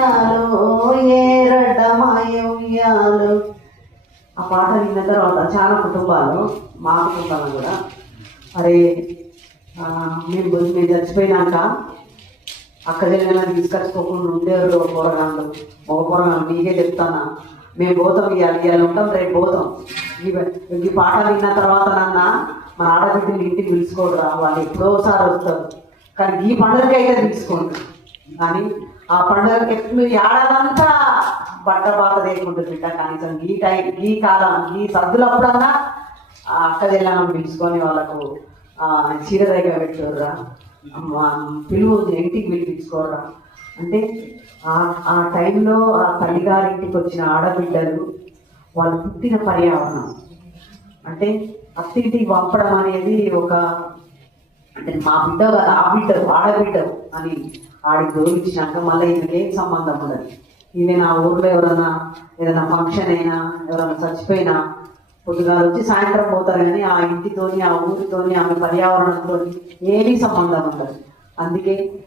ఉయ్యాలో ఏరటమాయ ఉయ్యాలో ఆ పాట విన్న తర్వాత చాలా కుటుంబాలు మా కుటుంబాలు కూడా. అరే ఆ, మేము మేము చచ్చిపోయినాక అక్క జగన్ తీసుకొచ్చుకోకుండా ఉండేవారు పోరగాళ్ళు. ఒక పోరగాళ్ళు మీకే చెప్తానా? మేము పోతాం ఇవాళ ఇవాళ ఉంటాం రేపు పోతాం. ఈ ఈ పాట విన్న తర్వాత నాన్న మన ఆడబిడ్డలు ఇంటికి పిలుచుకోడరా. వాళ్ళు ఎప్పుడోసారి వస్తారు. కానీ ఈ పండుగకి అయితే తీసుకోండి కానీ ఆ పండుగకి మీరు ఏడాదంతా బట్ట బాత లేకుండా బిడ్డ. కనీసం ఈ టైం ఈ కాలం ఈ సర్దులప్పుడన్నా ఆ అక్క చెల్లెలను పిలుచుకొని వాళ్ళకు చీర దగ్గర పెట్టుకోర్రా. పిలువు ఇంటికి పిలిపించుకోర్రా అంటే ఆ ఆ టైంలో ఆ తల్లిగారింటికి వచ్చిన ఆడబిడ్డలు వాళ్ళు పుట్టిన పర్యావరణం. అంటే అత్తింటికి పంపడం అనేది ఒక అంటే మా బిడ్డ కదా ఆ బిడ్డ ఆడబిడ్డరు అని ఆడికి దోలించినాక మళ్ళీ ఈయనకి సంబంధం ఉండదు. ఈమె నా ఊర్లో ఎవరైనా ఏదైనా ఫంక్షన్ అయినా ఎవరైనా చచ్చిపోయినా పొద్దుగాల వచ్చి సాయంత్రం పోతారు కానీ ఆ ఇంటితోని ఆ ఊరితోని ఆమె పర్యావరణంతో ఏమీ సంబంధం ఉండదు. అందుకే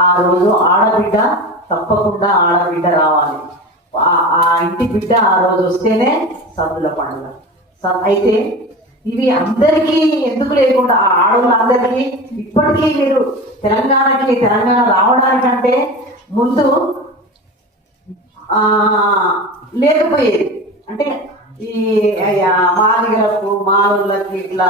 ఆ రోజు ఆడబిడ్డ తప్పకుండా ఆడబిడ్డ రావాలి. ఆ- ఆ ఇంటి బిడ్డ ఆ రోజు వస్తేనే సద్దుల పండుగ. అయితే ఇవి అందరికీ ఎందుకు లేకుండా ఆడవాళ్ళందరికీ ఇప్పటికీ మీరు తెలంగాణకి తెలంగాణ రావడానికంటే ముందు ఆ లేకపోయేది. అంటే ఈ మాదిగలకు మాలోళ్ళకి ఇట్లా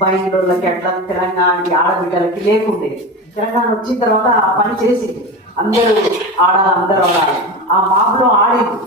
బయలుళ్ళకి అట్లా తెలంగాణకి ఆడబిడ్డలకి లేకుండేది తెలంగాణ వచ్చిన తర్వాత ఆ పని చేసింది. అందరూ ఆడాలి అందరూ ఆడాలి. ఆ మాపులో ఆడింది.